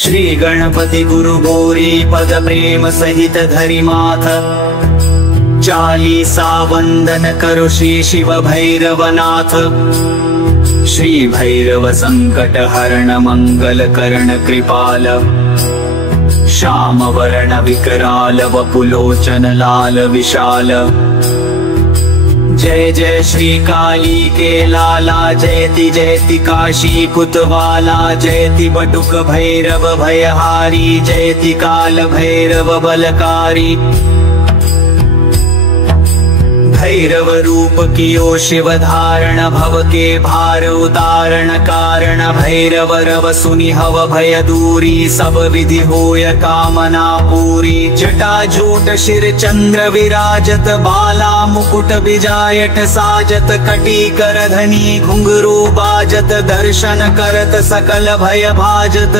श्री गणपति गुरु गौरी पद प्रेम सहित धरि माथ। चालीसा वंदन करो श्री शिव भैरवनाथ। श्री भैरव संकट हरण मंगल करण कृपाल। श्याम वर्ण विकराल वपुलोचन लाल विशाल। जय जय श्री काली के लाला जयति जयति काशी कुतवाला। जयति बटुक भैरव भयहारी। जयति काल भैरव बलकारी। भैरव रूप कियो शिव धारण भव के भार उतारण कारण। भैरव रव सुनि हव भय दूरी सब विधि होय कामना पूरी। जटा जूट शिर चंद्र विराजत बाला मुकुट विजायट साजत। कटी कर धनी घुंघरू बाजत दर्शन करत सकल भय भाजत।